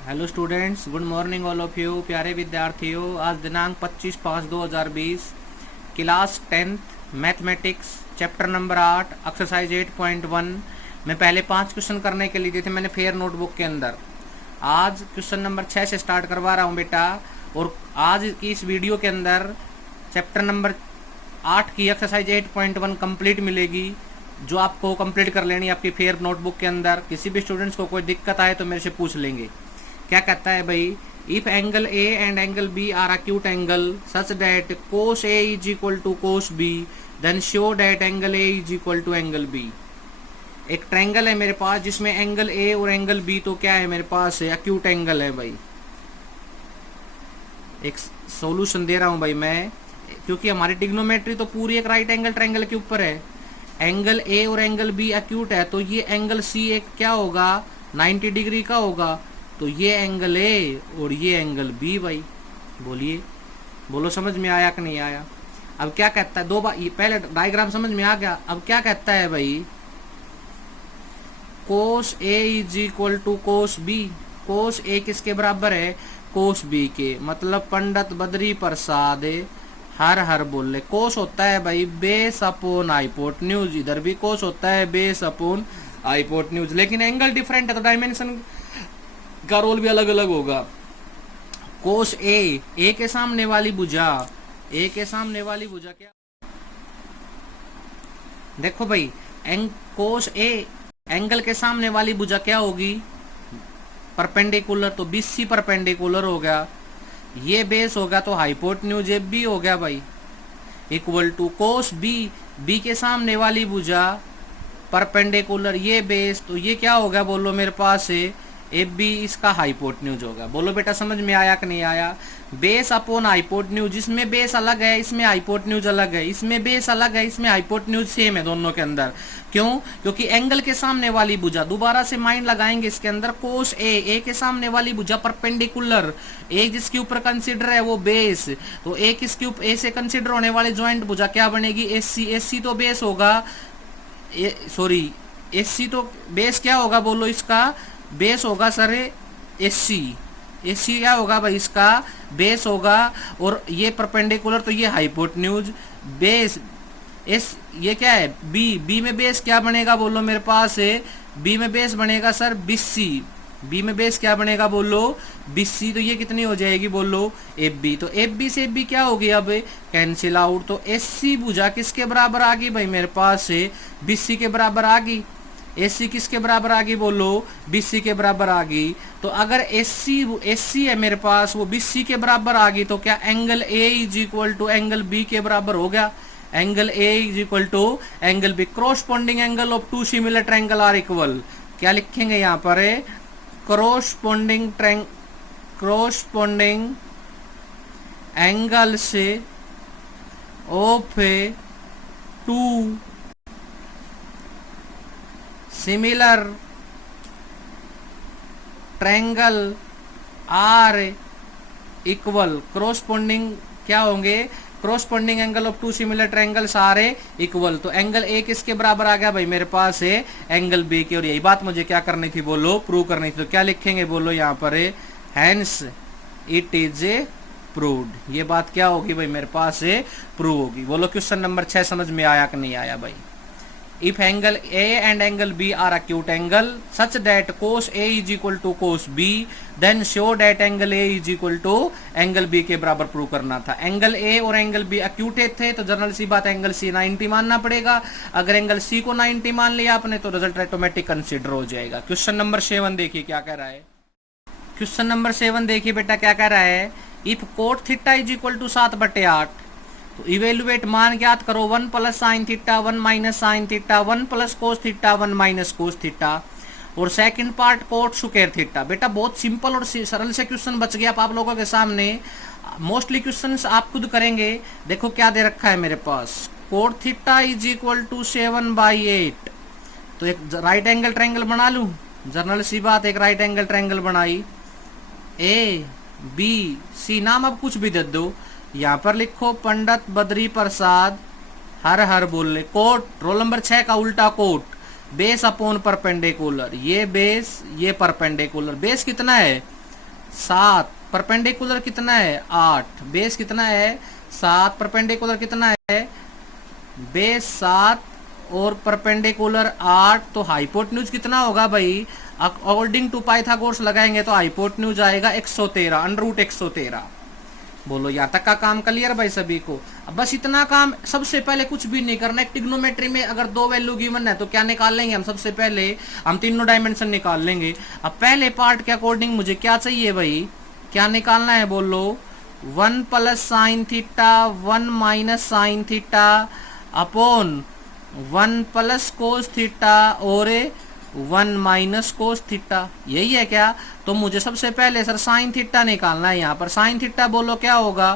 Hello students, good morning all of you. प्यारे विद्यार्थियों, आज दिनांक 25/5/2020, class 10th mathematics chapter number 8 exercise 8.1 में पहले 5 क्वेश्चन करने के लिए दिए थे मैंने फेयर नोटबुक के अंदर। आज क्वेश्चन नंबर 6 से स्टार्ट करवा रहा हूँ बेटा। और आज की इस वीडियो के अंदर चैप्टर नंबर 8 की एक्सरसाइज 8.1 कंप्लीट मिलेगी, जो आपको कंप्लीट कर लेनी है आपकी फेयर नोटबुक के अंदर। किसी भी स्टूडेंट्स को कोई दिक्कत आए तो मेरे से पूछ लेंगे। क्या कहता है भाई, if angle A and angle B are acute angle such that cos A is equal to cos B, then show that angle A is equal to angle B. एक ट्रायंगल है मेरे पास जिसमें एंगल ए और angle B तो क्या है मेरे पास है, अक्यूट एंगल है भाई। एक सॉल्यूशन दे रहा हूं भाई मैं, क्योंकि हमारी ट्रिग्नोमेट्री तो पूरी एक राइट एंगल ट्रायंगल के ऊपर है। एंगल ए और एंगल बी अक्यूट है तो ये एंगल सी एक क्या होगा, 90 डिग्री का होगा। तो ये एंगल ए और ये एंगल बी भाई। बोलिए, बोलो समझ में आया कि नहीं आया। अब क्या कहता है, दो बार पहले डायग्राम समझ में आ गया। अब क्या कहता है भाई, cos A is equal to cos B. Cos A किसके बराबर है, कोस बी के। मतलब पंडित बद्री प्रसाद हर हर बोल ले। कोस होता है भाई बेस अपॉन हाइपोटेन्यूज, इधर भी कोस होता है बेस अपॉन हाइपोटेन्यूज, लेकिन एंगल डिफरेंट है तो डायमेंशन का रोल भी अलग अलग होगा। कोस ए के सामने वाली भुजा, ए के सामने वाली भुजा क्या, देखो भाई कोस ए एंगल के सामने वाली भुजा क्या होगी, परपेंडिकुलर। तो बीसी परपेंडिकुलर हो गया, ये बेस होगा तो हाइपोटेन्यूज एफ बी हो गया भाई, equal to cos B, B के सामने वाली भुजा परपेंडिकुलर, ये बेस तो ये क्या होगा बोलो मेरे पास है एफ बी, इसका हाइपोटेन्यूज होगा। बोलो बेटा समझ में आया कि नहीं आया। बेस अपॉन हाइपोटेन्यूज, इसमें बेस अलग है इसमें हाइपोटेन्यूज अलग है, इसमें बेस अलग है इसमें हाइपोटेन्यूज सेम है दोनों के अंदर। क्यों, क्योंकि एंगल के सामने वाली भुजा, दोबारा से माइंड लगाएंगे इसके अंदर, कोस ए के सामने वाली भुजा परपेंडिकुलर, ए जिसके ऊपर कंसिडर है वो बेस, तो ए किसके ऊपर, ए से कंसिडर होने वाले ज्वाइंट भुजा क्या बनेगी, एस सी। एस सी तो बेस होगा, सॉरी एस सी तो बेस क्या होगा बोलो, इसका बेस होगा sir S C. S C क्या होगा भाई, इसका बेस होगा। और ये परपेंडिकुलर तो ये हाइपोटेन्यूज, बेस एस, ये क्या है बी, बी में बेस क्या बनेगा बोलो मेरे पास है, बी में बेस बनेगा सर बीसी, बी में बेस क्या बनेगा बोलो बीसी। तो ये कितनी हो जाएगी बोलो एफ बी। तो एफ बी से एफ बी क्या होगी अब कैंसिल आउट, तो एस सी भुजा किसके बराबर आ गई भाई मेरे पास है बीसी के बराबर आ गई। एस सी किसके बराबर आ गई बोलो, बीसी के बराबर आ गई। तो अगर एस सी है मेरे पास वो बीसी के बराबर आ गई, तो क्या angle A is equal to angle B के बराबर हो गया। Angle A is equal to angle B, corresponding angle of two similar triangle are equal. क्या लिखेंगे यहाँ पर, क्रॉसपोंडिंग एंगल से of two similar triangle are equal. Corresponding क्या होंगे, corresponding angle of two similar triangles are equal. तो angle A किसके बराबर आ गया भाई मेरे पास है एंगल बी के। और यही बात मुझे क्या करनी थी बोलो, प्रूव करनी थी। तो क्या लिखेंगे बोलो यहाँ पर, हैंस इट इज प्रूव्ड। ये बात क्या होगी भाई मेरे पास है प्रूव होगी। बोलो क्वेश्चन नंबर 6 समझ में आया कि नहीं आया भाई। If angle A and angle B are acute angle such that cos A is equal to cos B, then show that angle A is equal to angle B के बराबर प्रूव करना था। एंगल A और angle B acute थे तो general सी बात angle C 90 मानना पड़ेगा। अगर एंगल C को 90 मान लिया आपने तो रिजल्ट ऑटोमेटिक कंसिडर हो जाएगा। क्वेश्चन नंबर 7 देखिए क्या कह रहा है। क्वेश्चन नंबर 7 देखिए बेटा क्या कह रहा है, if cot theta is equal to 7/8, तो इवेलुएट मान ज्ञात करो 1 plus sine theta 1 minus sine theta 1 plus cos theta 1 minus cos theta, और second part cot square theta. बेटा बहुत सिंपल और सरल से क्वेश्चन बच गया आप लोगों के सामने। मोस्टली क्वेश्चंस आप खुद करेंगे। देखो क्या दे रखा है मेरे पास, cot theta is equal to 7/8। तो एक राइट एंगल ट्रायंगल बना लूं, जनरल सी बात, एक राइट एंगल ट्रायंगल बनाई, ए बी सी, नाम अब कुछ भी दे दो। यहाँ पर लिखो पंडित बद्री प्रसाद हर हर बोल ले। कोट रोल नंबर 6 का उल्टा कोट, बेस अपॉन परपेंडिकुलर, ये बेस ये परपेंडिकुलर। बेस कितना है 7, परपेंडिकुलर कितना है 8, बेस कितना है 7, परपेंडिकुलर कितना है बेस 7 और परपेंडिकुलर 8, तो हाइपोटेन्यूज कितना होगा भाई, अकॉर्डिंग टू पाइथागोरस लगाएंगे तो हाइपोटेन्यूज आएगा 113, अंडर रूट 113। बोलो यहाँ तक का काम क्लियर भाई सभी को। अब बस इतना काम, सबसे पहले कुछ भी नहीं करना है। ट्रिग्नोमेट्री में अगर दो वैल्यू गिवन है तो क्या निकाल लेंगे हम, सबसे पहले हम तीनों डायमेंशन निकाल लेंगे। अब पहले पार्ट के अकॉर्डिंग मुझे क्या चाहिए भाई, क्या निकालना है बोलो, 1 plus sine theta 1 minus sine theta upon 1 plus cos theta और 1 माइनस कोस थीटा, यही है क्या। तो मुझे सबसे पहले सर साइन थीटा निकालना है। यहाँ पर साइन थीटा बोलो क्या होगा,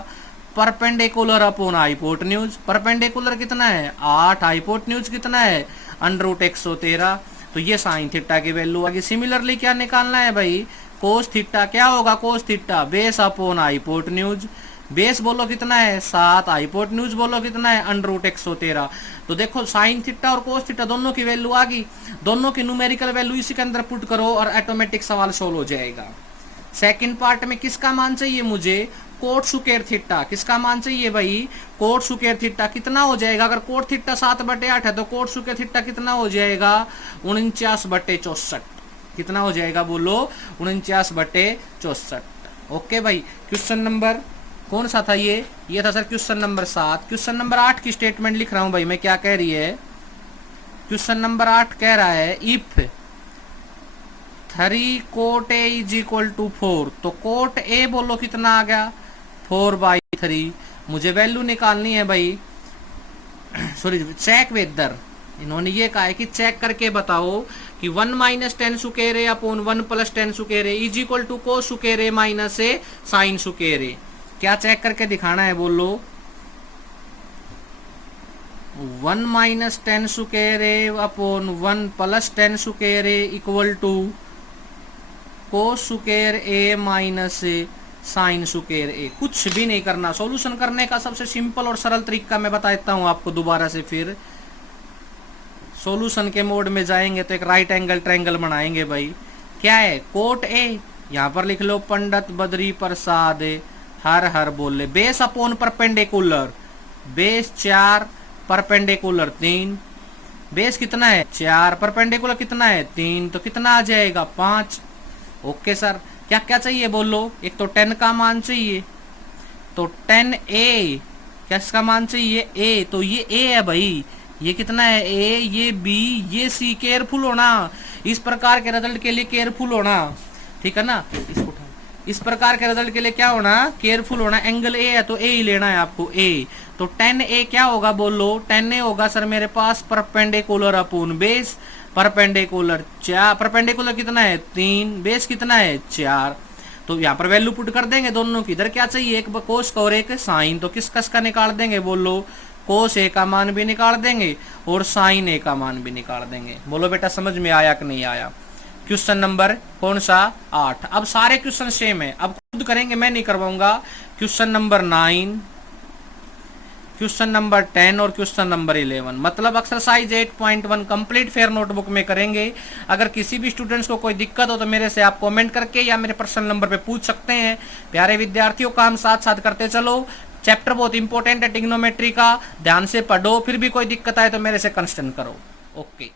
परपेंडिकुलर अपॉन हाइपोटेन्यूज। परपेंडिकुलर कितना है 8, हाइपोटेन्यूज कितना है अंडर रूट 113। तो ये साइन थीटा की वैल्यू आ गई। सिमिलरली क्या निकालना है भाई, कोस थीटा क्या होगा, cos theta base upon hypotenuse. Base बोलो कितना है 7, हाइपोटेन्यूज बोलो कितना है अंडर रूट 113। तो देखो साइन थीटा और कोस थीटा दोनों की वैल्यू आ गई, दोनों की न्यूमेरिकल वैल्यू इसी के अंदर पुट करो और ऑटोमेटिक सवाल सोल्व हो जाएगा। सेकंड पार्ट में किसका मान चाहिए मुझे, कोट स्क्वायर थीटा। किसका मान चाहिए भाई, कोट स्क्वायर थीटा। कितना हो जाएगा, अगर कोट थीटा 7/8 है तो कोट स्क्वायर थीटा कितना हो जाएगा 49/64। कितना हो जाएगा बोलो 49/64। ओके भाई, क्वेश्चन नंबर कौन सा था ये था sir question number 7। Question number 8 की स्टेटमेंट लिख रहा हूं भाई मैं, क्या कह रही है। क्वेश्चन नंबर 8 कह रहा है if 3 cot A is equal to 4, तो कोट ए बोलो कितना आ गया 4/3। मुझे वैल्यू निकालनी है भाई, सॉरी चेक वेदर, इन्होंने ये कहा है कि चेक करके बताओ कि 1 minus tan square A upon 1 plus tan square A is equal to cos square A minus A sine square A. क्या चेक करके दिखाना है बोलो, 1 minus tan square A upon 1 plus tan square A equal to cos square A minus sine square A. कुछ भी नहीं करना, solution करने का सबसे सिंपल और सरल तरीका मैं बता देता हूं आपको दोबारा से। फिर सॉल्यूशन के मोड में जाएंगे तो एक राइट एंगल ट्रायंगल बनाएंगे भाई। क्या है कोट ए, यहां पर लिख लो पंडित बद्री प्रसाद हर हर बोले। Base upon perpendicular, base 4 perpendicular 3, base कितना है 4 परपेंडिकुलर कितना है 3, तो कितना आ जाएगा 5। ओके सर, क्या क्या चाहिए बोलो, एक तो 10 का मान चाहिए, तो 10 ए, क्या इसका मान चाहिए ए, तो ये ए है भाई, ये कितना है ए, ये बी, ये सी। केयरफुल होना, इस प्रकार के रिजल्ट के लिए केयरफुल होना, ठीक है ना। इस प्रकार के रिजल्ट के लिए क्या होना, केयरफुल होना। एंगल ए है तो ए ही लेना है आपको, ए। तो 10 ए क्या होगा बोलो, 10 ए होगा सर मेरे पास perpendicular upon base, perpendicular 4, perpendicular कितना है 3, बेस कितना है 4। तो यहाँ पर वैल्यू पुट कर देंगे दोनों की। इधर क्या चाहिए, एक कोस का और एक साइन, तो किस कस का निकाल देंगे बोलो, कोस ए का मान भी निकाल देंगे और साइन ए का मान भी निकाल देंगे। बोलो बेटा समझ में आया कि नहीं आया। क्वेश्चन नंबर कौन सा 8। अब सारे क्वेश्चन सेम है, अब खुद करेंगे, मैं नहीं करवाऊंगा। क्वेश्चन नंबर 9, क्वेश्चन नंबर 10 और क्वेश्चन नंबर 11, मतलब एक्सरसाइज 8.1 कंप्लीट फेयर नोटबुक में करेंगे। अगर किसी भी स्टूडेंट्स को कोई दिक्कत हो तो मेरे से आप कमेंट करके या मेरे पर्सनल नंबर पे पूछ सकते हैं। प्यारे विद्यार्थियों, काम साथ साथ करते चलो। चैप्टर बहुत इंपॉर्टेंट है ट्रिग्नोमेट्री का, ध्यान से पढ़ो। फिर भी कोई दिक्कत आए तो मेरे से कंसल्ट करो। ओके।